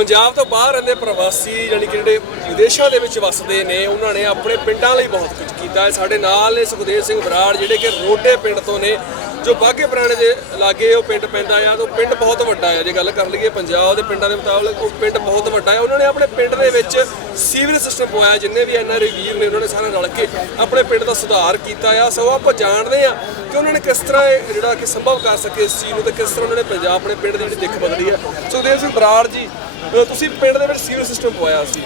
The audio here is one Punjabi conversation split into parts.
ਪੰਜਾਬ ਤੋਂ ਬਾਹਰ ਰਹਿੰਦੇ ਪ੍ਰਵਾਸੀ ਯਾਨੀ ਕਿ ਜਿਹੜੇ ਵਿਦੇਸ਼ਾਂ ਦੇ ਵਿੱਚ ਵੱਸਦੇ ਨੇ, ਉਹਨਾਂ ਨੇ ਆਪਣੇ ਪਿੰਡਾਂ ਲਈ ਬਹੁਤ ਕੁਝ ਕੀਤਾ ਹੈ। ਸਾਡੇ ਨਾਲ ਨੇ ਸੁਖਦੇਵ ਸਿੰਘ ਬਰਾੜ, ਜਿਹੜੇ ਕਿ ਰੋਡੇ ਪਿੰਡ ਤੋਂ ਨੇ ਜੋ ਬਾਗੇ ਪੁਰਾਣੇ ਦੇ ਲਾਗੇ ਉਹ ਪਿੰਡ ਪੈਂਦਾ ਆ ਤਾਂ ਉਹ ਪਿੰਡ ਬਹੁਤ ਵੱਡਾ ਹੈ ਜੇ ਗੱਲ ਕਰ ਲਈਏ ਪੰਜਾਬ ਦੇ ਪਿੰਡਾਂ ਦੇ ਮੁਤਾਬਕ ਉਹ ਪਿੰਡ ਬਹੁਤ ਵੱਡਾ ਹੈ ਉਹਨਾਂ ਨੇ ਆਪਣੇ ਪਿੰਡ ਦੇ ਵਿੱਚ ਸੀਵਰੇਜ ਸਿਸਟਮ ਪਵਾਇਆ ਜਿੰਨੇ ਵੀ ਐਨਆਰ ਵੀਰ ਨੇ ਉਹਨਾਂ ਨੇ ਸਾਰਾ ਰਲ ਕੇ ਆਪਣੇ ਪਿੰਡ ਦਾ ਸੁਧਾਰ ਕੀਤਾ ਆ। ਸੋ ਆਪਾਂ ਜਾਣਦੇ ਆ ਕਿ ਉਹਨਾਂ ਨੇ ਕਿਸ ਤਰ੍ਹਾਂ ਇਹ ਜਿਹੜਾ ਕਿ ਸੰਭਵ ਕਰ ਸਕੇ ਇਸ ਚੀਜ਼ ਨੂੰ ਤੇ ਕਿਸ ਤਰ੍ਹਾਂ ਉਹਨਾਂ ਨੇ ਪੰਜਾਬ ਆਪਣੇ ਪਿੰਡ ਦੀ ਜਿਹੜੀ ਦਿੱਖ ਬਦਲੀ ਹੈ ਸੁਖਦੇਵ ਸਿੰਘ ਬਰਾੜ ਜੀ ਤੁਸੀਂ ਪਿੰਡ ਦੇ ਵਿੱਚ ਸੀਵਰੇਜ ਸਿਸਟਮ ਪਵਾਇਆ ਸੀ।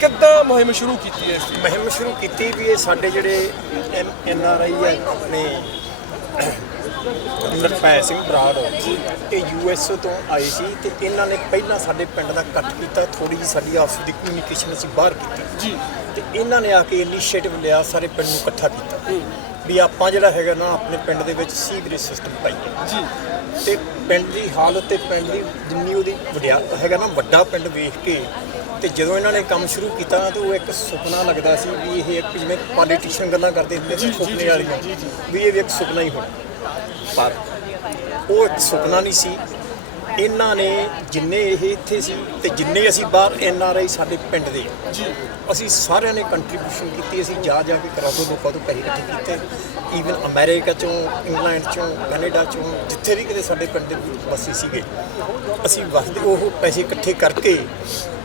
ਕਿੱਦਾਂ ਮੁਹਿੰਮ ਸ਼ੁਰੂ ਕੀਤੀ ਹੈ ਇਸ ਮੁਹਿੰਮ ਸ਼ੁਰੂ ਕੀਤੀ ਵੀ ਇਹ ਸਾਡੇ ਜਿਹੜੇ ਐਨ ਆਰ ਆਈ ਹੈ ਆਪਣੇ ਨਰਪੈ ਸਿੰਘ ਬਰਾੜ ਇਹ ਯੂ ਐਸ ਤੋਂ ਆਏ ਸੀ ਤੇ ਇਹਨਾਂ ਨੇ ਪਹਿਲਾਂ ਸਾਡੇ ਪਿੰਡ ਦਾ ਕੱਟ ਕੀਤਾ ਥੋੜੀ ਜੀ ਸਾਡੀ ਆਪਸ ਦੀ ਕਮਿਊਨੀਕੇਸ਼ਨ ਅਸੀਂ ਬਾਹਰ ਕੀਤੀ। ਜੀ। ਤੇ ਇਹਨਾਂ ਨੇ ਆ ਕੇ ਇਨੀਸ਼ੀਏਟਿਵ ਲਿਆ ਸਾਰੇ ਪਿੰਡ ਨੂੰ ਇਕੱਠਾ ਕੀਤਾ। ਵੀ ਆਪਾਂ ਜਿਹੜਾ ਹੈਗਾ ਨਾ ਆਪਣੇ ਪਿੰਡ ਦੇ ਵਿੱਚ ਸੀਵਰੇਜ ਸਿਸਟਮ ਪਾਈਏ ਜੀ। ਤੇ ਪਿੰਡ ਦੀ ਹਾਲਤ ਤੇ ਪਿੰਡ ਦੀ ਜਿੰਨੀ ਉਹਦੀ ਵਡਿਆ ਹੈਗਾ ਨਾ ਵੱਡਾ ਪਿੰਡ ਵੇਖ ਕੇ ਤੇ ਜਦੋਂ ਇਹਨਾਂ ਨੇ ਕੰਮ ਸ਼ੁਰੂ ਕੀਤਾ ਤੇ ਉਹ ਇੱਕ ਸੁਪਨਾ ਲੱਗਦਾ ਸੀ ਵੀ ਇਹ ਇੱਕ ਜਿਵੇਂ ਪੋਲੀਟੀਸ਼ੀਅਨ ਗੱਲਾਂ ਕਰਦੇ ਹੁੰਦੇ ਸੀ ਸੁਪਨੇ ਵਾਲੀਆਂ। ਵੀ ਇਹ ਵੀ ਇੱਕ ਸੁਪਨਾ ਹੀ ਹੋਣਾ। ਪਰ ਉਹ ਇੱਕ ਸੁਪਨਾ ਨਹੀਂ ਸੀ। ਇਹਨਾਂ ਨੇ ਜਿੰਨੇ ਇਹ ਇੱਥੇ ਸੀ ਤੇ ਜਿੰਨੇ ਅਸੀਂ ਬਾਹਰ ਐਨ ਆਰ ਆਈ ਸਾਡੇ ਪਿੰਡ ਦੇ। ਜੀ। ਅਸੀਂ ਸਾਰਿਆਂ ਨੇ ਕੰਟਰੀਬਿਊਸ਼ਨ ਕੀਤੀ ਅਸੀਂ ਜਾ ਜਾ ਕੇ ਕਰਾਟੋ ਲੋਕਾਂ ਤੋਂ ਪੈਸੇ ਇਕੱਠੇ ਕੀਤੇ। ਈਵਨ ਅਮਰੀਕਾ ਚੋਂ ਇੰਗਲੈਂਡ ਚੋਂ ਕੈਨੇਡਾ ਚੋਂ ਜਿੱਥੇ ਵੀ ਕਿਤੇ ਸਾਡੇ ਪਿੰਡ ਦੇ ਵਸੀ ਸੀਗੇ। ਅਸੀਂ ਵਸਦੇ ਉਹ ਪੈਸੇ ਇਕੱਠੇ ਕਰਕੇ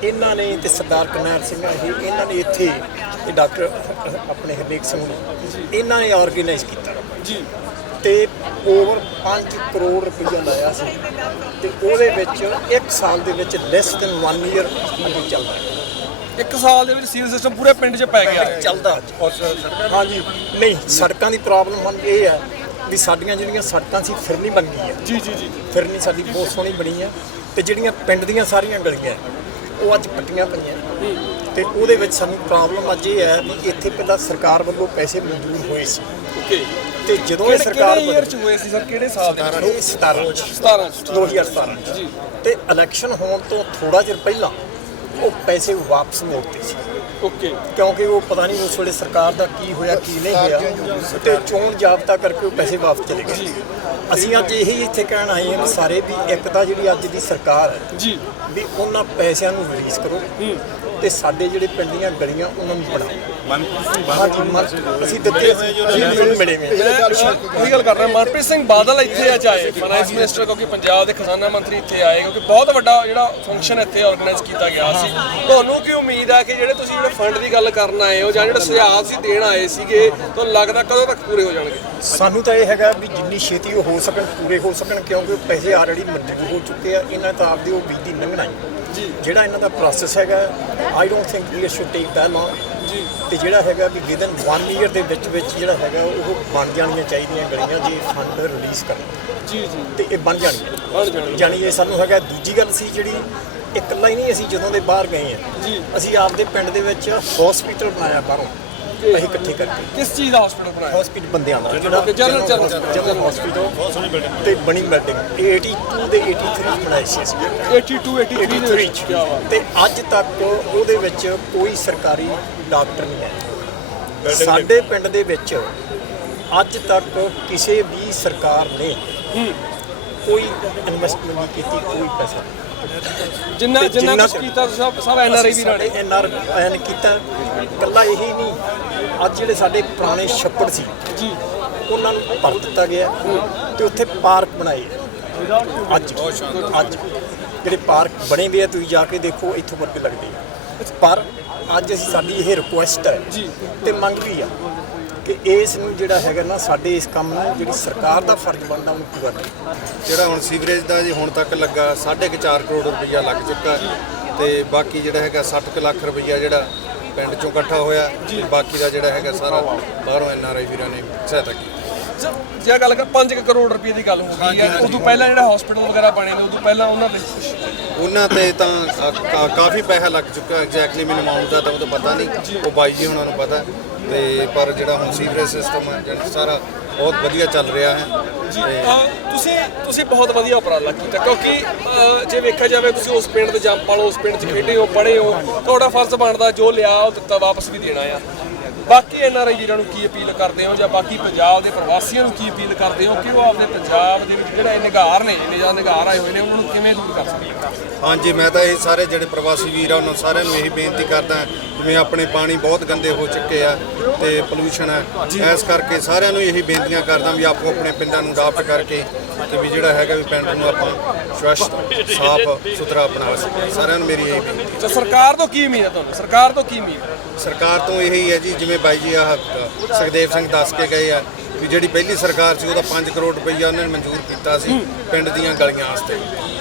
ਇਹਨਾਂ ਨੇ ਤੇ ਸਰਦਾਰ ਕਰਨੈਲ ਸਿੰਘ ਇਹ ਇਹਨਾਂ ਨੇ ਇੱਥੇ ਤੇ ਡਾਕਟਰ ਆਪਣੇ ਹਰਨੇਕ ਸਿੰਘ ਇਹਨਾਂ ਨੇ ਆਰਗੇਨਾਈਜ਼ ਕੀਤਾ। ਜੀ। ਤੇ ਓਵਰ 5 ਕਰੋੜ ਰੁਪਈਆ ਲਾਇਆ ਸੀ। ਤੇ ਉਹਦੇ ਵਿੱਚ ਇੱਕ ਸਾਲ ਦੇ ਵਿੱਚ ਲੈਸ ਦਨ 1 ਈਅਰ ਚੱਲਦਾ ਹੈ। ਇੱਕ ਸਾਲ ਦੇ ਵਿੱਚ ਸੀਵਰੇਜ ਸਿਸਟਮ ਪੂਰੇ ਪਿੰਡ 'ਚ ਪੈ ਗਿਆ। ਚੱਲਦਾ ਹਾਂਜੀ। ਨਹੀਂ ਸੜਕਾਂ ਦੀ ਪ੍ਰੋਬਲਮ ਹੁਣ ਇਹ ਹੈ ਵੀ ਸਾਡੀਆਂ ਜਿਹੜੀਆਂ ਸੜਕਾਂ ਸੀ ਫਿਰਨੀ ਬਣ ਗਈ ਹੈ ਜੀ ਜੀ ਜੀ। ਫਿਰਨੀ ਸਾਡੀ ਬਹੁਤ ਸੋਹਣੀ ਬਣੀ ਹੈ ਤੇ ਜਿਹੜੀਆਂ ਪਿੰਡ ਦੀਆਂ ਸਾਰੀਆਂ ਗਲੀਆਂ ਉਹ ਅੱਜ ਪੱਟੀਆਂ ਪਈਆਂ। ਤੇ ਉਹਦੇ ਵਿੱਚ ਸਾਨੂੰ ਪ੍ਰੋਬਲਮ ਅੱਜ ਇਹ ਹੈ ਵੀ ਇੱਥੇ ਪਹਿਲਾਂ ਸਰਕਾਰ ਵੱਲੋਂ ਪੈਸੇ ਮਨਜ਼ੂਰ ਹੋਏ ਸੀ। ਓਕੇ ਤੇ ਜਦੋਂ ਇਹ ਸਰਕਾਰ ਕਿਹੜੇ ਈਅਰ 'ਚ ਹੋਏ ਸੀ ਸਰ? ਕਿਹੜੇ ਸਾਲ ਦੇ ਵਿੱਚ? ਇਹ 17 ਚ। 17 'ਚ। 2017 ਚ। ਜੀ। ਤੇ ਇਲੈਕਸ਼ਨ ਹੋਣ ਤੋਂ ਥੋੜਾ ਚਿਰ ਪਹਿਲਾਂ ਉਹ ਪੈਸੇ ਵਾਪਸ ਮੋੜਤੇ ਸੀ। ਓਕੇ। ਕਿਉਂਕਿ ਉਹ ਪਤਾ ਨਹੀਂ ਉਸ ਵੇਲੇ ਸਰਕਾਰ ਦਾ ਕੀ ਹੋਇਆ ਕੀ ਨਹੀਂ ਹੋਇਆ। ਤੇ ਚੋਣ ਜਾਬਤਾ ਕਰਕੇ ਉਹ ਪੈਸੇ ਵਾਪਸ ਚਲੇ ਗਏ। ਅਸੀਂ ਅੱਜ ਇਹੀ ਇੱਥੇ ਕਹਿਣ ਆਏ ਹਾਂ ਕਿ ਸਾਰੇ ਵੀ ਇੱਕ ਤਾਂ ਜਿਹੜੀ ਅੱਜ ਦੀ ਸਰਕਾਰ ਹੈ ਜੀ। ਵੀ ਉਹਨਾਂ ਪੈਸਿਆਂ ਨੂੰ ਰਿਲੀਜ਼ ਕਰੋ। ਤੇ ਸਾਡੇ ਜਿਹੜੇ ਪਿੰਡ ਦੀਆਂ ਗਲੀਆਂ ਉਹਨਾਂ ਨੂੰ ਬਣਾਓ। ਹਾਂਜੀ, ਮਨ- ਅਸੀਂ ਦਿੱਤੇ ਅਸੀਂ ਨਹੀਂ ਮਿਲੇ ਹੋਏ ਮੈਂ ਉਹੀ ਗੱਲ ਕਰ ਰਿਹਾ ਮਨਪ੍ਰੀਤ ਸਿੰਘ ਬਾਦਲ ਇੱਥੇ ਅੱਜ ਆਏ ਫਾਈਨੈਂਸ ਮਿਨਿਸਟਰ ਕਿਉਂਕਿ ਪੰਜਾਬ ਦੇ ਖਜ਼ਾਨਾ ਮੰਤਰੀ ਇੱਥੇ ਆਏ ਕਿਉਂਕਿ ਬਹੁਤ ਵੱਡਾ ਜਿਹੜਾ ਫੰਕਸ਼ਨ ਇੱਥੇ ਆਰਗੇਨਾਈਜ਼ ਕੀਤਾ ਗਿਆ ਸੀ। ਤੁਹਾਨੂੰ ਕੀ ਉਮੀਦ ਹੈ ਕਿ ਜਿਹੜੇ ਤੁਸੀਂ ਜਿਹੜੇ ਫੰਡ ਦੀ ਗੱਲ ਕਰਨ ਆਏ ਹੋ ਜਾਂ ਜਿਹੜੇ ਸੁਝਾਅ ਸੀ ਦੇਣ ਆਏ ਸੀਗੇ ਤੁਹਾਨੂੰ ਲੱਗਦਾ ਕਦੋਂ ਤੱਕ ਪੂਰੇ ਹੋ ਜਾਣਗੇ? ਸਾਨੂੰ ਤਾਂ ਇਹ ਹੈਗਾ ਵੀ ਜਿੰਨੀ ਛੇਤੀ ਉਹ ਹੋ ਸਕਣ ਪੂਰੇ ਹੋ ਸਕਣ ਕਿਉਂਕਿ ਉਹ ਪੈਸੇ ਆਲਰੇਡੀ ਮਨਜ਼ੂਰ ਹੋ ਚੁੱਕੇ ਆ ਇਹਨਾਂ ਤਾਂ ਆਪਦੀ ਉਹ ਵਿਧੀ ਲੰਘਣਾ ਹੀ ਜੀ। ਜਿਹੜਾ ਇਹਨਾਂ ਦਾ ਪ੍ਰੋਸੈਸ ਹੈਗਾ I don't think we should take that long ਜੀ। ਤੇ ਜਿਹੜਾ ਹੈਗਾ ਵੀ ਵਿਦਨ 1 ਈਅਰ ਦੇ ਵਿੱਚ ਵਿੱਚ ਜਿਹੜਾ ਹੈਗਾ ਉਹ ਬਣ ਜਾਣੀਆਂ ਚਾਹੀਦੀਆਂ ਗਲੀਆਂ ਜੇ ਫੰਡ ਰਿਲੀਜ਼ ਕਰਨ। ਜੀ ਜੀ। ਤੇ ਇਹ ਬਣ ਜਾਣੀਆਂ ਬਣ ਜਾਣਗੀਆਂ। ਜਾਣੀ ਇਹ ਸਾਨੂੰ ਹੈਗਾ ਦੂਜੀ ਗੱਲ ਸੀ ਜਿਹੜੀ ਇਕੱਲਾ ਹੀ ਨਹੀਂ ਅਸੀਂ ਜਦੋਂ ਦੇ ਬਾਹਰ ਗਏ ਆ ਜੀ। ਅਸੀਂ ਆਪਦੇ ਪਿੰਡ ਦੇ ਵਿੱਚ ਹਸਪੀਟਲ ਬਣਾਇਆ ਬਾਹਰੋਂ। ਅਸੀਂ ਇਕੱਠੇ ਕਰਕੇ। ਕਿਸ ਚੀਜ਼ ਦਾ ਹਸਪੀਟਲ ਬਣਾਇਆ? ਹਸਪੀਟਲ ਬੰਦਿਆਂ ਦਾ। Okay, general- general- general hospital ਬਹੁਤ ਸੋਹਣੀ ਬਿਲਡਿੰਗ ਤੇ ਬਣੀ ਬਿਲਡਿੰਗ 82 ਦੇ 83 ਚ ਬਣਾਈ ਸੀ ਅਸੀਂ। 82 83 ਦੇ 83 ਵਿੱਚ ਤੇ ਅੱਜ ਤੱਕ ਉਹਦੇ ਵਿੱਚ ਕੋਈ ਸਰਕਾਰੀ ਡਾਕਟਰ ਨਹੀਂ ਹੈ। ਸਾਡੇ ਪਿੰਡ ਦੇ ਵਿੱਚ ਅੱਜ ਤੱਕ ਕਿਸੇ ਵੀ ਸਰਕਾਰ ਨੇ ਕੋਈ ਇਨਵੈਸਟਮੈਂਟ ਨਹੀਂ ਕੀਤੀ ਕੋਈ ਪੈਸਾ। ਜਿੰਨਾ ਜਿੰਨਾ ਕੁਝ ਕੀਤਾ ਸਭ ਸਭ NRI we ਰਾਣੇ N R I ਨੇ ਕੀਤਾ ਕੱਲਾ ਇਹੀ ਨਹੀਂ। ਅੱਜ ਜਿਹੜੇ ਸਾਡੇ ਪੁਰਾਣੇ ਛੱਪੜ ਸੀ ਜੀ। ਉਹਨਾਂ ਨੂੰ ਭਰ ਦਿੱਤਾ ਗਿਆ ਤੇ ਉੱਥੇ ਪਾਰਕ ਬਣਾਏ ਆ। ਅੱਜ ਅੱਜ ਜਿਹੜੇ ਪਾਰਕ ਬਣੇ ਹੋਏ ਆ ਤੁਸੀਂ ਜਾ ਕੇ ਦੇਖੋ ਇੱਥੋਂ ਵਰਗੇ ਲੱਗਦੇ ਆ। ਪਰ ਅੱਜ ਅਸੀਂ ਸਾਡੀ ਇਹ ਰਿਕੁਐਸਟ ਹੈ ਜੀ। ਤੇ ਮੰਗ ਵੀ ਆ। ਕਿ ਇਸ ਨੂੰ ਜਿਹੜਾ ਹੈਗਾ ਨਾ ਸਾਡੇ ਇਸ ਕੰਮ ਨੂੰ ਜਿਹੜੀ ਸਰਕਾਰ ਦਾ ਫਰਜ਼ ਬਣਦਾ ਉਹਨੂੰ ਪੂਰਾ ਕਰੇ। ਜਿਹੜਾ ਹੁਣ ਸੀਵਰੇਜ ਦਾ ਜੀ ਹੁਣ ਤੱਕ ਲੱਗਾ 4.5 ਕਰੋੜ ਰੁਪਈਆ ਲੱਗ ਚੁੱਕਾ ਤੇ ਬਾਕੀ ਜਿਹੜਾ ਹੈਗਾ 60 ਕੁ ਲੱਖ ਰੁਪਈਆ ਜਿਹੜਾ ਪਿੰਡ ਚੋਂ ਇਕੱਠਾ ਹੋਇਆ ਬਾਕੀ ਦਾ ਜਿਹੜਾ ਹੈਗਾ ਸਾਰਾ ਬਾਹਰੋਂ ਐਨ ਆਰ ਆਈ ਵੀਰਾਂ ਨੇ ਸਹਾਇਤਾ ਕੀਤੀ। ਜ- ਗੱਲ ਕਰ 5 ਕਰੋੜ ਰੁਪਏ ਦੀ ਗੱਲ ਹੋ ਗਈ ਹੈ। ਉਦੋਂ ਪਹਿਲਾਂ ਜਿਹੜਾ ਹਸਪੀਟਲ ਵਗੈਰਾ ਬਣੇ ਨੇ ਉਦੋਂ ਪਹਿਲਾਂ ਉਹਨਾਂ ਦੇ ਉਹਨਾਂ ਤੇ ਤਾਂ ਕਾ- ਕਾਫੀ ਪੈਸਾ ਲੱਗ ਚੁੱਕਾ ਐਗਜ਼ੈਕਟਲੀ ਮੈਨੂੰ ਅਮਾਉਂਟ ਦਾ ਤਾਂ ਉਹ ਤਾਂ ਪਤਾ ਨਹੀਂ। ਉਹ ਬਾਈ ਜੀ ਉਹਨਾਂ ਨੂੰ ਪਤਾ। ਤੇ ਪਰ ਜਿਹੜਾ ਹੁਣ ਸੀਵਰੇਜ ਸਿਸਟਮ ਹੈ ਜਿਹੜਾ ਸਾਰਾ ਬਹੁਤ ਵਧੀਆ ਚੱਲ ਰਿਹਾ ਹੈ। ਜੀ ਅਹ ਤੁਸੀਂ ਤੁਸੀਂ ਬਹੁਤ ਵਧੀਆ ਉਪਰਾਲਾ ਕੀਤਾ। ਕਿਉਂਕਿ ਅਹ, ਜੇ ਵੇਖਿਆ ਜਾਵੇ ਤੁਸੀਂ ਉਸ ਪਿੰਡ ਦੇ ਜੰਮ ਉਸ ਪਿੰਡ 'ਚ ਖੇਡੇ ਹੋ ਪੜ੍ਹੇ ਹੋ ਤੁਹਾਡਾ ਫਰਜ਼ ਬਣਦਾ ਜੋ ਲਿਆ ਉਹ ਦਿੱਤਾ ਵਾਪਸ ਵੀ ਦੇਣਾ ਆ। ਬਾਕੀ ਐਨਆਰਆਈ ਵੀਰਾਂ ਨੂੰ ਕੀ ਅਪੀਲ ਕਰਦੇ ਹੋ ਜਾਂ ਬਾਕੀ ਪੰਜਾਬ ਦੇ ਪ੍ਰਵਾਸੀਆਂ ਨੂੰ ਕੀ ਅਪੀਲ ਕਰਦੇ ਹੋ? ਕਿ ਉਹ ਆਪਣੇ ਪੰਜਾਬ ਦੇ ਵਿੱਚ ਜਿਹੜਾ ਇਹ ਨਿਗਾਰ ਨੇ, ਇੰਨੇ ਜ਼ਿਆਦਾ ਨਿਗਾਰ ਆਏ ਹੋਏ ਨੇ, ਉਹਨਾਂ ਨੂੰ ਕਿਵੇਂ ਦੂਰ ਕਰ ਸਕਦੇ ਹਾਂਜੀ, ਮੈਂ ਤਾਂ ਇਹ ਸਾਰੇ ਜਿਹੜੇ ਪ੍ਰਵਾਸੀ ਵੀਰ ਆ, ਉਹਨਾਂ ਸਾਰਿਆਂ ਨੂੰ ਇਹੀ ਬੇਨਤੀ ਕਰਦਾ ਜਿਵੇਂ ਆਪਣੇ ਪਾਣੀ ਬਹੁਤ ਗੰਦੇ ਹੋ ਚੁੱਕੇ ਆ ਤੇ ਪੋਲੂਸ਼ਨ ਹੈ ਇਸ ਕਰਕੇ ਸਾਰਿਆਂ ਨੂੰ ਇਹੀ ਬੇਨਤੀਆਂ ਕਰਦਾ ਵੀ ਆਪੋ ਆਪਣੇ ਪਿੰਡਾਂ ਨੂੰ ਅਡਾਪਟ ਕਰਕੇ ਤੇ ਵੀ ਜਿਹੜਾ ਹੈਗਾ ਵੀ ਪਿੰਡ ਨੂੰ ਆਪਾਂ ਸਵੱਛ ਸਾਫ਼ ਸੁਥਰਾ ਬਣਾ ਸਕੀਏ। ਸਾਰਿਆਂ ਨੂੰ ਮੇਰੀ ਇਹੀ ਬੇਨਤੀ ਤਾਂ ਸਰਕਾਰ ਤੋਂ ਕੀ ਉਮੀਦ ਹੈ ਤੁਹਾਨੂੰ? ਸਰਕਾਰ ਤੋਂ ਕੀ ਉਮੀਦ ਹੈ? ਸਰਕਾਰ ਤੋਂ ਇਹੀ ਹੈ ਜੀ ਜਿਵੇਂ ਬਾਈ ਜੀ ਆਹ ਸੁਖਦੇਵ ਸਿੰਘ ਦੱਸ ਕੇ ਗਏ ਆ ਵੀ ਜਿਹੜੀ ਪਹਿਲੀ ਸਰਕਾਰ ਸੀ ਉਹਦਾ 5 ਕਰੋੜ ਰੁਪਈਆ ਉਹਨਾਂ ਨੇ ਮਨਜ਼ੂਰ ਕੀਤਾ ਸੀ ਪਿੰਡ ਦੀਆਂ ਗਲੀਆਂ ਵਾਸਤੇ।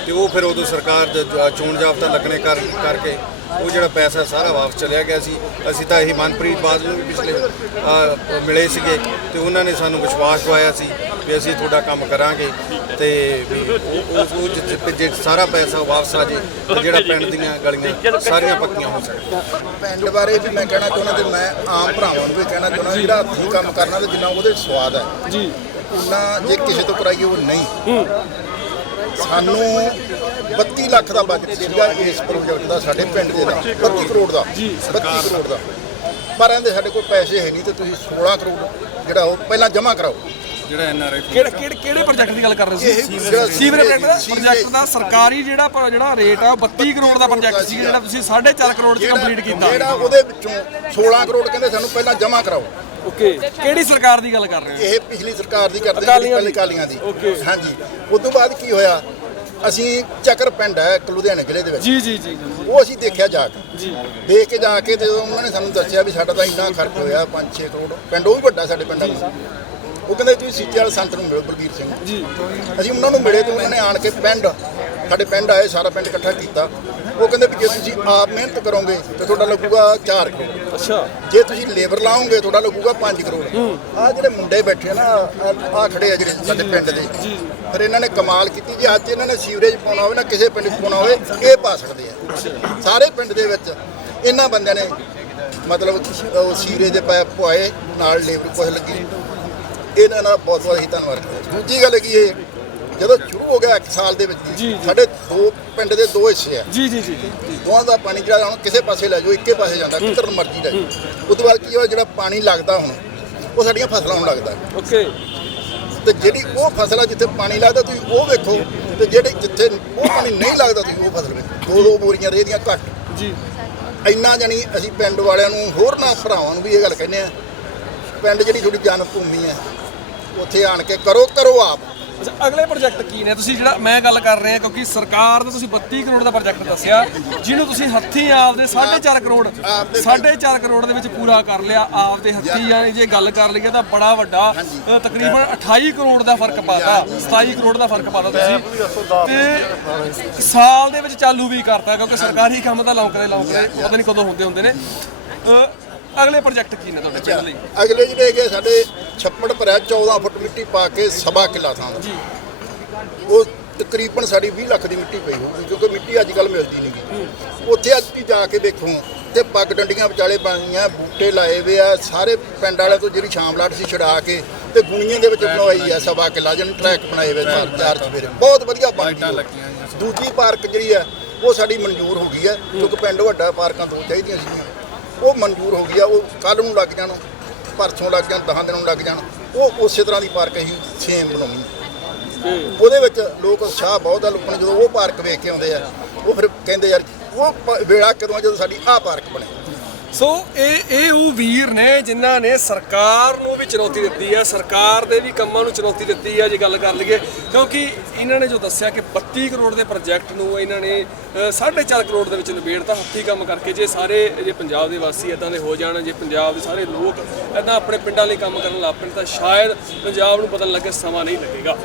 ਤੇ ਉਹ ਫਿਰ ਉਦੋਂ ਸਰਕਾਰ ਚੋਣ ਜਾਬਤਾ ਲੱਗਣੇ ਕਰ ਕਰਕੇ ਉਹ ਜਿਹੜਾ ਪੈਸਾ ਸਾਰਾ ਵਾਪਸ ਚਲਿਆ ਗਿਆ ਸੀ ਅਸੀਂ ਤਾਂ ਇਹੀ ਮਨਪ੍ਰੀਤ ਬਾਦਲ ਨੂੰ ਵੀ ਪਿਛਲੇ ਮਿਲੇ ਸੀਗੇ ਤੇ ਉਹਨਾਂ ਨੇ ਸਾਨੂੰ ਵਿਸ਼ਵਾਸ ਦਵਾਇਆ ਸੀ ਵੀ ਅਸੀਂ ਤੁਹਾਡਾ ਕੰਮ ਕਰਾਂਗੇ ਤੇ ਵੀ ਉਹ ਜਿ- ਸਾਰਾ ਪੈਸਾ ਵਾਪਸ ਆ ਜੇ ਤੇ ਜਿਹੜਾ ਪਿੰਡ ਦੀਆਂ ਗਲੀਆਂ ਸਾਰੀਆਂ ਪੱਕੀਆਂ ਹੋ ਸਕਣ। ਪਿੰਡ ਬਾਰੇ ਵੀ ਮੈਂ ਕਹਿਣਾ ਚਾਹੁੰਦਾ ਤੇ ਮੈਂ ਆਮ ਭਰਾਵਾਂ ਨੂੰ ਵੀ ਕਹਿਣਾ ਚਾਹੁੰਦਾ ਜਿਹੜਾ ਹੱਥੀਂ ਕੰਮ ਕਰਨਾ ਤੇ ਜਿੰਨਾ ਉਹਦੇ ਸਵਾਦ ਹੈ ਜੀ। ਉਹਨਾਂ ਜੇ ਕਿਸੇ ਤੋਂ ਕਰਾਈਏ ਉਹ ਨਹੀਂ। ਸਾਨੂੰ 32 ਲੱਖ ਦਾ ਬਜਟ ਸੀਗਾ ਇਸ ਪ੍ਰੋਜੈਕਟ ਦਾ ਸਾਡੇ ਪਿੰਡ ਦੇ ਦਾ 32 ਕਰੋੜ ਦਾ 32 ਕਰੋੜ ਦਾ। ਪਰ ਇਹਦੇ ਸਾਡੇ ਕੋਲ ਪੈਸੇ ਹੈ ਨਹੀਂ ਤੇ ਤੁਸੀਂ 16 ਕਰੋੜ ਜਿਹੜਾ ਉਹ ਪਹਿਲਾਂ ਜਮ੍ਹਾਂ ਕਰਾਓ। ਜਿਹੜਾ ਐਨਆਰਆਈ ਕਿਹੜੇ ਕਿਹੜੇ ਕਿਹੜੇ ਪ੍ਰੋਜੈਕਟ ਦੀ ਗੱਲ ਕਰ ਰਹੇ ਸੀ? ਸੀਵਰੇਜ ਪ੍ਰੋਜੈਕਟ ਦਾ ਪ੍ਰੋਜੈਕਟ ਦਾ ਸਰਕਾਰੀ ਜਿਹੜਾ ਜਿਹੜਾ ਰੇਟ ਆ ਉਹ 32 ਕਰੋੜ ਦਾ ਪ੍ਰੋਜੈਕਟ ਸੀ ਜਿਹੜਾ ਤੁਸੀਂ 4.5 ਕਰੋੜ 'ਚ ਕੰਪਲੀਟ ਕੀਤਾ। ਜਿਹੜਾ ਉਹਦੇ ਵਿੱਚੋਂ 16 ਕਰੋੜ ਕਹਿੰਦੇ ਸਾਨੂੰ ਪਹਿਲਾਂ ਜਮ੍ਹਾਂ ਕਰਾਓ। ਓਕੇ ਕਿਹੜੀ ਸਰਕਾਰ ਦੀ ਗੱਲ ਕਰ ਰਹੇ ਹੋ? ਇਹ ਪਿਛਲੀ ਸਰਕਾਰ ਦੀ ਕਰਦੇ ਅਕਾਲੀਆਂ ਸੀ ਦੀ। ਅਕਾਲੀਆਂ ਦੀ। Okay. ਹਾਂਜੀ। ਉਸ ਤੋਂ ਬਾਅਦ ਕੀ ਹੋਇਆ? ਅਸੀਂ ਚੱਕਰ ਪਿੰਡ ਹੈ ਇੱਕ ਲੁਧਿਆਣੇ ਜ਼ਿਲ੍ਹੇ ਦੇ ਵਿੱਚ। ਜੀ ਜੀ ਜੀ ਜੀ। ਉਹ ਅਸੀਂ ਦੇਖਿਆ ਜਾ ਕੇ। ਜੀ। ਦੇਖ ਕੇ ਜਾ ਕੇ ਤੇ ਉਹਨਾਂ ਨੇ ਸਾਨੂੰ ਦੱਸਿਆ ਵੀ ਸਾਡਾ ਤਾਂ ਇੰਨਾ ਖਰਚ ਹੋਇਆ 5-6 ਕਰੋੜ। ਪਿੰਡ ਉਹ ਵੀ ਵੱਡਾ ਸਾਡੇ ਪਿੰਡ ਦਾ। ਉਹ ਕਹਿੰਦੇ ਤੁਸੀਂ ਸੀਚੇ ਵਾਲੇ ਸੰਤ ਨੂੰ ਮਿਲੋ ਬਲਬੀਰ ਸਿੰਘ ਜੀ। ਅਸੀਂ ਉਹਨਾਂ ਨੂੰ ਮਿਲੇ ਤੇ ਉਹਨਾਂ ਨੇ ਆਣ ਕੇ ਪਿੰਡ ਸਾਡੇ ਪਿੰਡ ਆਏ ਸਾਰਾ ਪਿੰਡ ਇਕੱਠਾ ਕੀਤਾ। ਉਹ ਕਹਿੰਦੇ ਵੀ ਜੇ ਤੁਸੀਂ ਆਪ ਮਿਹਨਤ ਕਰੋਗੇ ਤੇ ਤੁਹਾਡਾ ਲੱਗੂਗਾ 4 ਕਰੋੜ। ਅੱਛਾ। ਜੇ ਤੁਸੀਂ ਲੇਬਰ ਲਾਓਗੇ ਤੁਹਾਡਾ ਲੱਗੂਗਾ 5 ਕਰੋੜ। ਆ ਜਿਹੜੇ ਮੁੰਡੇ ਬੈਠੇ ਆ ਨਾ ਆ ਖੜੇ ਆ ਜਿਹੜੇ ਸਾਡੇ ਪਿੰਡ ਦੇ। ਫਿਰ ਇਹਨਾਂ ਨੇ ਕਮਾਲ ਕੀਤੀ ਜੇ ਅੱਜ ਇਹਨਾਂ ਨੇ ਸੀਵਰੇਜ ਪਾਉਣਾ ਹੋਵੇ ਨਾ ਕਿਸੇ ਪਿੰਡ 'ਚ ਪਾਉਣਾ ਹੋਵੇ ਇਹ ਪਾ ਸਕਦੇ ਆ। ਸਾਰੇ ਪਿੰਡ ਦੇ ਵਿੱਚ ਇਹਨਾਂ ਬੰਦਿਆਂ ਨੇ ਮਤਲਬ ਉਹ ਸੀਵਰੇਜ ਦੇ ਪਾਇਪ ਪਵਾਏ ਨਾਲ ਲੇਬਰ ਕੁਛ ਲੱਗੀ। ਇਹਨਾਂ ਦਾ ਬਹੁਤ ਬਹੁਤ ਹੀ ਧੰਨਵਾਦ। ਦੂਜੀ ਗੱਲ ਕੀ ਹੈ ਜਦੋਂ ਸ਼ੁਰੂ ਹੋ ਗਿਆ ਇੱਕ ਸਾਲ ਦੇ ਵਿੱਚ ਜੀ, ਜੀ। ਸਾਡੇ ਦੋ ਪਿੰਡ ਦੇ ਦੋ ਹਿੱਸੇ ਆ। ਜੀ ਜੀ ਜੀ ਦੋਵਾਂ ਦਾ ਪਾਣੀ ਜਿਹੜਾ ਹੁਣ ਕਿਸੇ ਪਾਸੇ ਲੈ ਜਾਓ ਇੱਕੇ ਪਾਸੇ ਜਾਂਦਾ ਕਿੱਧਰ ਨੂੰ ਮਰਜ਼ੀ ਲੈ ਜਾਓ। ਉਸ ਤੋਂ ਬਾਅਦ ਕੀ ਹੋਇਆ ਜਿਹੜਾ ਪਾਣੀ ਲੱਗਦਾ ਹੁਣ ਉਹ ਸਾਡੀਆਂ ਫਸਲਾਂ ਨੂੰ ਲੱਗਦਾ। ਓਕੇ। ਤੇ ਜਿਹੜੀ ਉਹ ਫਸਲ ਆ ਜਿੱਥੇ ਪਾਣੀ ਲੱਗਦਾ ਤੁਸੀਂ ਉਹ ਵੇਖੋ ਤੇ ਜਿਹੜੇ ਜਿੱਥੇ ਉਹ ਪਾਣੀ ਨਹੀਂ ਲੱਗਦਾ ਤੁਸੀਂ ਉਹ ਫਸਲ ਵੇਖੋ। ਦੋ ਦੋ ਬੋਰੀਆਂ ਰੇਹ ਦੀਆਂ ਘੱਟ। ਜੀ। ਇੰਨਾ ਜਾਨੀ ਅਸੀਂ ਪਿੰਡ ਵਾਲਿਆਂ ਨੂੰ ਹੋਰ ਨਾ ਭਰਾਵਾਂ ਨੂੰ ਵੀ ਇਹ ਗੱਲ ਕਹਿੰਦੇ ਆ ਪਿੰਡ ਜਿਹੜੀ ਤੁਹਾਡੀ ਜਨਮ ਭੂਮੀ ਹੈ ਉੱਥੇ ਆਣ ਕੇ ਕਰੋ ਕਰੋ ਆਪ। ਅੱਛਾ ਅਗਲੇ ਪ੍ਰੋਜੈਕਟ ਕੀ ਨੇ? ਤੁਸੀਂ ਜਿਹੜਾ ਮੈਂ ਗੱਲ ਕਰ ਰਹੇ ਕਿਉਂਕਿ ਸਰਕਾਰ ਦਾ ਤੁਸੀਂ 32 ਕਰੋੜ ਦਾ ਪ੍ਰੋਜੈਕਟ ਦੱਸਿਆ ਜਿਹਨੂੰ ਤੁਸੀਂ ਹੱਥੀਂ ਆਪਦੇ 4.5 ਕਰੋੜ ਆਪਦੇ 4.5 ਕਰੋੜ ਦੇ ਵਿੱਚ ਪੂਰਾ ਕਰ ਲਿਆ ਆਪਦੇ ਹੱਥੀਂ ਯਾਨੀ ਜੇ ਗੱਲ ਕਰ ਲਈਏ ਤਾਂ ਬੜਾ ਵੱਡਾ ਤਕਰੀਬਨ 28 ਕਰੋੜ ਦਾ ਫ਼ਰਕ ਪਾਤਾ 27 ਕਰੋੜ ਦਾ ਫ਼ਰਕ ਪਾਤਾ ਤੁਸੀਂ। ਤੇ ਸਾਲ ਦੇ ਵਿੱਚ ਚਾਲੂ ਵੀ ਕਰਤਾ ਕਿਉਂਕਿ ਸਰਕਾਰੀ ਕੰਮ ਤਾਂ ਲੌਂਕਦੇ ਲੌਂਕਦੇ ਪਤਾ ਨਹੀਂ ਕਦੋਂ ਹੁੰਦੇ ਹੁੰਦੇ ਨੇ। ਅਗਲੇ ਪ੍ਰੋਜੈਕਟ ਕੀ ਨੇ ਤੁਹਾਡੇ ਪਿੰਡ ਲਈ? ਅਗਲੇ ਜਿਹੜੇ ਹੈਗੇ ਸਾਡੇ ਛੱਪੜ ਭਰਿਆ 14 ਫੁੱਟ ਮਿੱਟੀ ਪਾ ਕੇ ਸਵਾ ਕਿੱਲਾ ਥਾਂ ਦਾ। ਜੀ। ਉਹ ਤਕਰੀਬਨ ਸਾਡੀ 20 ਲੱਖ ਦੀ ਮਿੱਟੀ ਪਈ ਹੋਊਗੀ ਕਿਉਂਕਿ ਮਿੱਟੀ ਅੱਜ ਕੱਲ ਮਿਲਦੀ ਨਹੀਂ ਉੱਥੇ ਅੱਜ ਤੁਸੀਂ ਜਾ ਕੇ ਦੇਖੋ ਤੇ ਪੱਗ ਡੰਡੀਆਂ ਵਿਚਾਲੇ ਬਣੀਆਂ ਬੂਟੇ ਲਾਏ ਵੇ ਆ ਸਾਰੇ ਪਿੰਡ ਵਾਲਿਆਂ ਤੋਂ ਜਿਹੜੀ ਸ਼ਾਮਲਾਟ ਸੀ ਛਡਾ ਕੇ ਤੇ ਗੁਣੀਆਂ ਦੇ ਵਿੱਚ ਬਣਵਾਈ ਆ ਸਵਾ ਕਿੱਲਾ ਜਨ ਟਰੈਕ ਬਣਾਏ ਵੇ ਚਾਰ ਚਾਰ ਚਵੇਰੇ ਬਹੁਤ ਵਧੀਆ ਪਾਰਕ ਲੱਗੀਆਂ ਦੂਜੀ ਪਾਰਕ ਜਿਹੜੀ ਆ ਉਹ ਸਾਡੀ ਮਨਜ਼ੂਰ ਹੋ ਗਈ ਹੈ ਕਿਉਂਕਿ ਪਿੰਡ ਵੱਡਾ ਪਾਰਕਾਂ ਦੋ ਚਾਹੀਦੀਆਂ ਸੀਗੀਆਂ। ਉਹ ਮਨਜ਼ੂਰ ਹੋ ਗਈ ਆ, ਉਹ ਕੱਲ ਨੂੰ ਲੱਗ ਜਾਣ, ਪਰਸੋਂ ਲੱਗ ਜਾਣ 10 ਦਿਨ ਨੂੰ ਲੱਗ ਜਾਣ। ਉਹ ਉਸੇ ਤਰ੍ਹਾਂ ਦੀ ਪਾਰਕ ਅਸੀਂ ਸੇਮ ਬਣਾਉਣੀ। ਉਹਦੇ ਵਿੱਚ ਲੋਕ ਉਤਸ਼ਾਹ ਬਹੁਤ ਆ ਲੋਕਾਂ ਨੂੰ, ਜਦੋਂ ਉਹ ਪਾਰਕ ਵੇਖ ਕੇ ਆਉਂਦੇ ਆ, ਉਹ ਫਿਰ ਕਹਿੰਦੇ ਯਾਰ, ਉਹ ਪ- ਵੇਲਾ ਕਦੋਂ ਆ ਜਦੋਂ ਸਾਡੀ ਆਹ ਪਾਰਕ ਬਣੇ। ਸੋ ਇਹ ਇਹ ਉਹ ਵੀਰ ਨੇ ਜਿਨ੍ਹਾਂ ਨੇ ਸਰਕਾਰ ਨੂੰ ਵੀ ਚੁਣੌਤੀ ਦਿੱਤੀ ਹੈ ਸਰਕਾਰ ਦੇ ਵੀ ਕੰਮਾਂ ਨੂੰ ਚੁਣੌਤੀ ਦਿੱਤੀ ਹੈ ਜੇ ਗੱਲ ਕਰ ਲਈਏ। ਕਿਉਂਕਿ ਇਹਨਾਂ ਨੇ ਜੋ ਦੱਸਿਆ ਕਿ 32 ਕਰੋੜ ਦੇ ਪ੍ਰੋਜੈਕਟ ਨੂੰ ਇਹਨਾਂ ਨੇ ਅ, 4.5 ਕਰੋੜ ਦੇ ਵਿੱਚ ਨਿਬੇੜਤਾ ਹੱਥੀਂ ਕੰਮ ਕਰਕੇ ਜੇ ਸਾਰੇ ਜੇ ਪੰਜਾਬ ਦੇ ਵਾਸੀ ਇਦਾਂ ਦੇ ਹੋ ਜਾਣ ਜੇ ਪੰਜਾਬ ਦੇ ਸਾਰੇ ਲੋਕ ਇਦਾਂ ਆਪਣੇ ਪਿੰਡਾਂ ਲਈ ਕੰਮ ਕਰਨ ਲੱਗ ਪੈਣ ਤਾਂ ਸ਼ਾਇਦ ਪੰਜਾਬ ਨੂੰ ਬਦਲਣ ਲੱਗੇ ਸਮਾਂ ਨਹੀਂ ਲੱਗੇਗਾ।